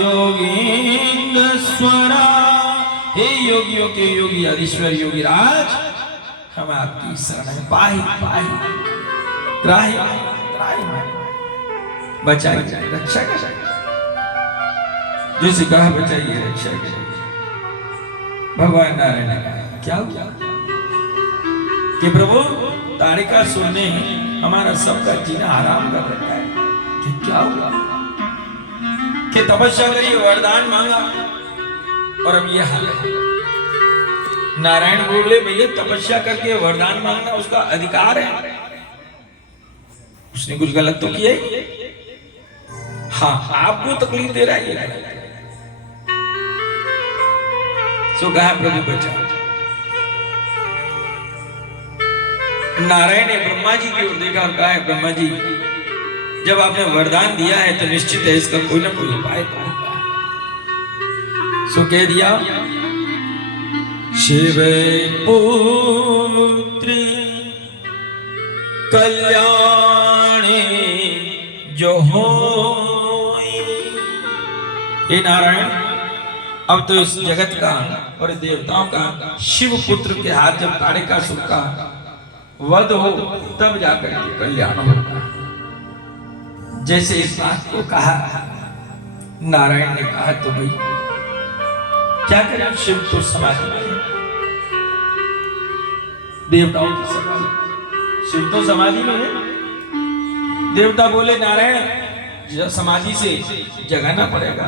योगींद्र स्वरा, हे योगियों के योगी आदिश्वर योगी राज, हम आपकी शरण में पाही पाही त्राही त्राही बचाइए, रक्षा करिए, जैसे कहा बचाइए रक्षा करिए। भगवान नारायण ने कहा क्या हुआ कि प्रभु ताड़िकासुर ने हमारा सबका जीना आराम कर रखा है। कि क्या हुआ कि तपस्या करिए, वरदान मांगा और अब यह हाल है। नारायण बोले भैया तपस्या करके वरदान मांगना उसका अधिकार है, उसने कुछ गलत तो किया ही। हाँ आपको तकलीफ दे रहा है सो कहा प्रभु बचा। नारायण ने ब्रह्मा जी की ओर देखा और कहा है ब्रह्मा जी जब आपने वरदान दिया है तो निश्चित है इसका कोई ना कोई उपाय होगा। सो कह दिया शिव पुत्र कल्याणी जो हो। हे नारायण अब तो इस जगत का और देवताओं का शिव पुत्र के हाथ जब ताड़िकासुर का वध हो तब जाकर के कल्याण होगा। जैसे इस बात को कहा नारायण ने कहा तो भाई क्या करें, शिव तो समाधि में है, देवताओं की समाधि, शिव तो समाधि में है। देवता बोले नारायण समाधि से जगाना पड़ेगा।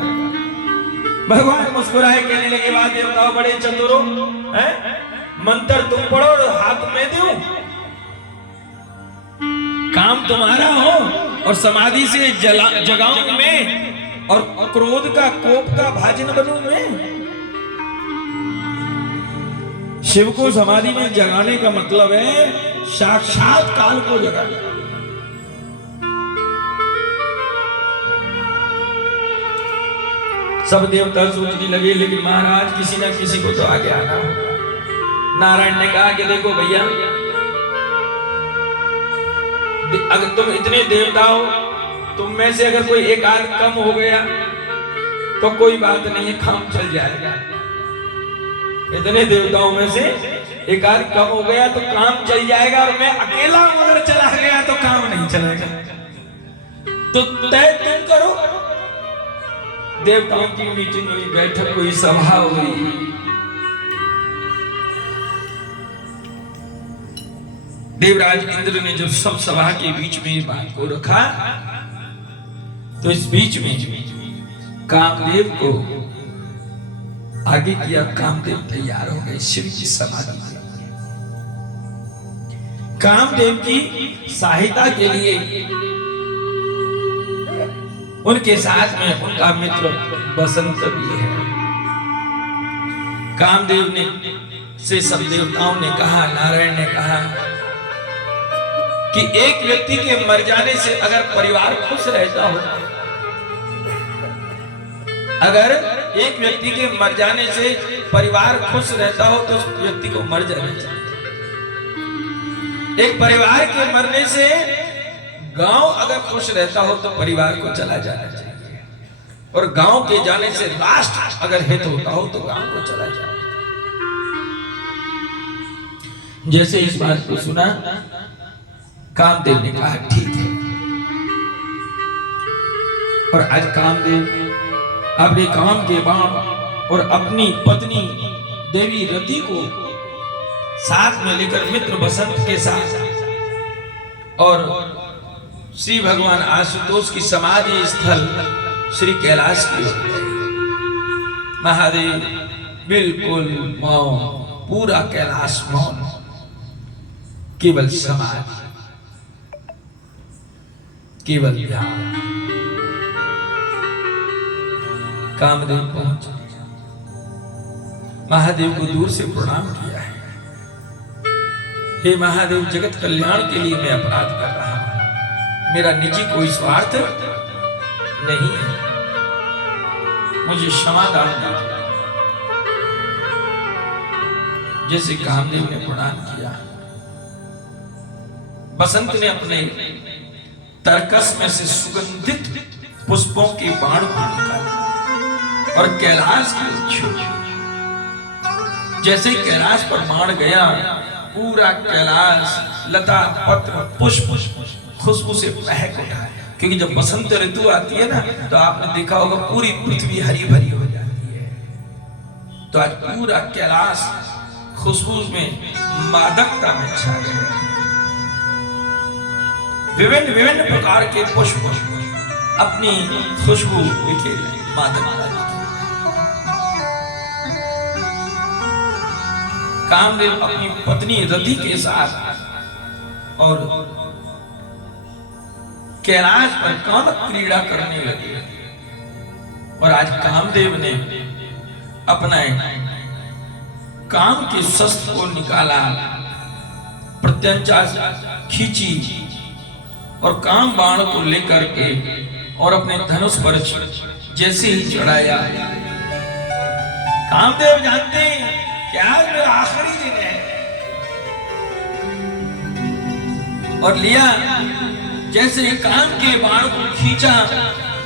भगवान मुस्कुराए कहने लगे बात देवताओं बड़े चतुरो हैं, मंत्र तुम पढ़ो और हाथ में दूं, काम तुम्हारा हो और समाधि से जगाऊं मैं और क्रोध का कोप का भाजन बनूं मैं। शिव को समाधि में जगाने का मतलब है साक्षात काल को जगाना। सब देवता सोचने लगे लेकिन महाराज किसी ना किसी को तो आगे आना होगा। नारायण ने कहा कि देखो भैया अगर तुम इतने देवता हो, तुम में से अगर कोई एक आध कम हो गया तो कोई बात नहीं है, काम चल जाएगा। इतने देवताओं में से एक आध कम हो गया तो काम चल जाएगा, और मैं अकेला अगर चला गया तो काम नहीं चलेगा। तो तय तुम करो। देवताओं की मीटिंग हुई, बैठक हुई, सभा हुई। देवराज इंद्र ने जब सब सभा के बीच में बात को रखा तो इस बीच में कामदेव को आगे किया। कामदेव तैयार हो गए शिव की समाधि के लिए। कामदेव की सहायता के लिए उनके साथ में उनका मित्र बसंत भी है। कामदेव ने से सब देवताओं ने कहा, नारायण ने कहा कि एक व्यक्ति के मर जाने से अगर परिवार खुश रहता हो, अगर एक व्यक्ति के मर जाने से परिवार खुश रहता हो तो उस व्यक्ति को मर जाना चाहिए। एक परिवार के मरने से गांव अगर खुश रहता हो तो परिवार को चला जाना चाहिए, और गांव के जाने से राष्ट्र अगर हित होता हो तो गांव को चला जाना चाहिए। जैसे इस बात को सुना कामदेव ने कहा ठीक है, और आज कामदेव अपने काम के बाद और अपनी पत्नी देवी रति को साथ में लेकर मित्र बसंत के साथ और श्री भगवान आशुतोष की समाधि स्थल श्री कैलाश की ओर गए। महादेव बिल्कुल मौन, पूरा कैलाश मौन, केवल समाधि, केवल ध्यान। कामदेव पहुंचे, महादेव को दूर से प्रणाम किया है। हे महादेव, जगत कल्याण के लिए मैं अपराध कर रहा हूं, मेरा निजी कोई स्वार्थ नहीं है, मुझे क्षमा दान दीजिए। जैसे कामदेव ने प्रणाम किया, बसंत ने अपने तरकस में से सुगंधित पुष्पों के बाण को निकाला और कैलाश की ओर छोड़ा। जैसे कैलाश पर बाण गया, पूरा कैलाश लता पत्र पुष्प खुशबू से महक उठा। क्योंकि जब बसंत ऋतु आती है ना, तो आपने देखा होगा पूरी पृथ्वी हरी भरी हो जाती है। तो आज पूरा कैलाश खुशबू में मादकता में छा गया। विभिन्न विभिन्न प्रकार के पुष्प अपनी खुशबू बिखेरे, मादकता। कामदेव अपनी पत्नी रति के साथ और कैलाश पर काम क्रीड़ा करने लगे। और आज कामदेव ने अपना काम के शस्त्र को निकाला, प्रत्यंचा खींची और काम बाण को लेकर के और अपने धनुष पर जैसे ही चढ़ाया। कामदेव जानते हैं कि आज मेरा आखिरी दिन है, और लिया जैसे काम के बाण को खींचा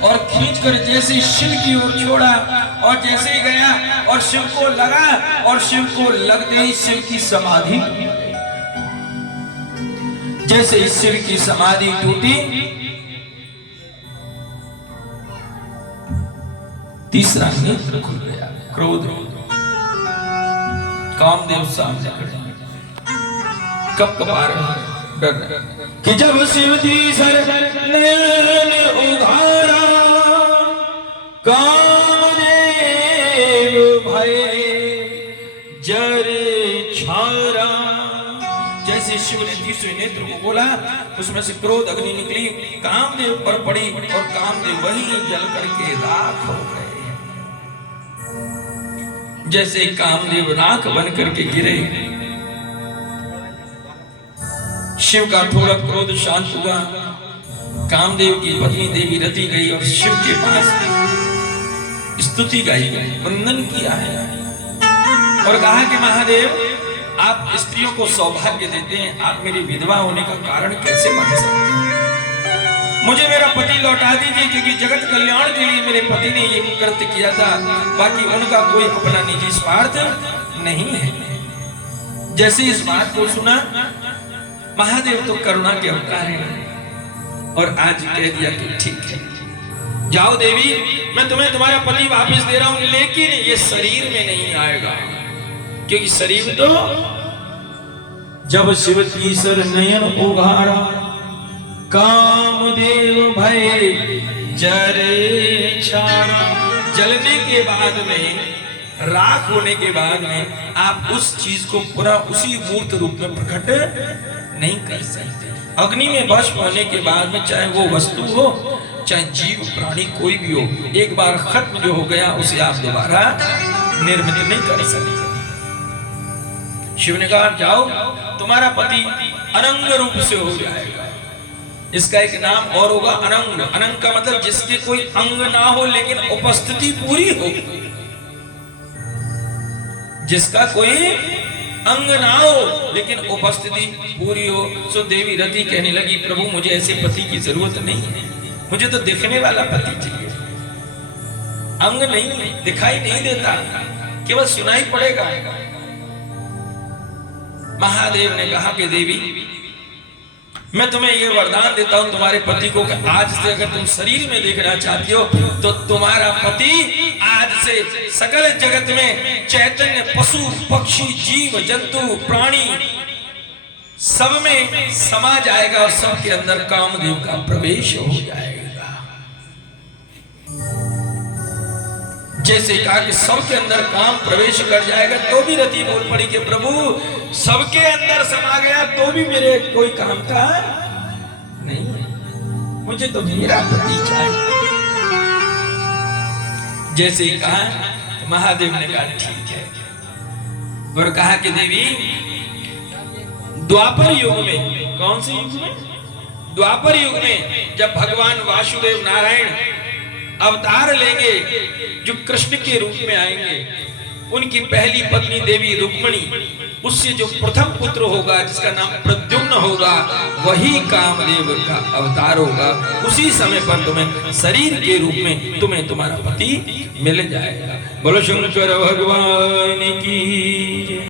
और खींचकर जैसे शिव की ओर छोड़ा, और जैसे ही गया और शिव को लगा, और शिव को लगते ही शिव की समाधि, जैसे ही शिव की समाधि टूटी, तीसरा नेत्र खुल गया। क्रोध कामदेव सामने खड़े, कब कपा रहे कि जब शिव तीसर नयन उघारा, कामदेव भय जर छारा। जैसे शिव ने तीसरे नेत्र को बोला, उसमें से क्रोध अग्नि निकली, कामदेव पर पड़ी, और कामदेव वहीं जल करके राख हो गए। जैसे कामदेव राख बन करके गिरे, शिव का थोड़ा क्रोध शांत हुआ। कामदेव की पत्नी देवी रति गई और शिव के पास स्तुति गाई गई, वंदन किया है और कहा कि महादेव, आप स्त्रियों को सौभाग्य देते हैं, आप मेरी विधवा होने का कारण कैसे बन सकते हैं? मुझे मेरा पति लौटा दीजिए, क्योंकि जगत कल्याण के लिए मेरे पति ने ये कृत्य किया था, बाकी उनका कोई अपना निजी स्वार्थ नहीं है। जैसे इस बात को सुना, महादेव तो करुणा के अवतार हैं, और आज कह दिया कि ठीक है, जाओ देवी, मैं तुम्हें तुम्हारा पति वापस दे रहा हूं, लेकिन ये शरीर में नहीं आएगा, क्योंकि शरीर तो जब शिव तीसर नयन उघारा, कामदेव भय जरे छारा। जलने के बाद में, राख होने के बाद में, आप उस चीज को पूरा उसी मूर्त रूप में प्रकट नहीं कर सकते। अग्नि में भस्म होने के बाद में, चाहे वो वस्तु हो, चाहे जीव प्राणी कोई भी हो, एक बार खत्म जो हो गया उसे आप दोबारा निर्मित नहीं कर सकते। शिव ने कहा, जाओ, तुम्हारा पति अनंग रूप से हो जाएगा। इसका एक नाम और होगा, अनंग। अनंग का मतलब जिसके कोई अंग ना हो लेकिन उपस्थिति पूरी हो, जिसका कोई अंग ना हो लेकिन उपस्थिति पूरी हो। सो देवी रति कहने लगी, प्रभु मुझे ऐसे पति की जरूरत नहीं है, मुझे तो दिखने वाला पति चाहिए। अंग नहीं है, दिखाई नहीं देता, केवल सुनाई पड़ेगा। महादेव ने कहा कि देवी, मैं तुम्हें ये वरदान देता हूं तुम्हारे पति को, कि आज से अगर तुम शरीर में देखना चाहती हो, तो तुम्हारा पति आज से सकल जगत में चैतन्य पशु पक्षी जीव जंतु प्राणी सब में समा जाएगा, और सबके अंदर कामदेव का प्रवेश हो जाएगा। जैसे कहा कि सबके अंदर काम प्रवेश कर जाएगा, तो भी रति बोल पड़ी कि प्रभु, सबके अंदर समा गया तो भी मेरे कोई काम का नहीं है, मुझे तो मेरा पति चाहिए। जैसे कहा, महादेव ने कहा ठीक है, और कहा कि देवी, द्वापर युग में, कौन से युग में? द्वापर युग में, जब भगवान वासुदेव नारायण अवतार लेंगे, जो कृष्ण के रूप में आएंगे, उनकी पहली पत्नी देवी रुक्मिणी, उससे जो प्रथम पुत्र होगा जिसका नाम प्रद्युम्न होगा, वही कामदेव का अवतार होगा। उसी समय पर तुम्हें शरीर के रूप में तुम्हें तुम्हारा पति मिल जाएगा। बोलो शंकर भगवान की।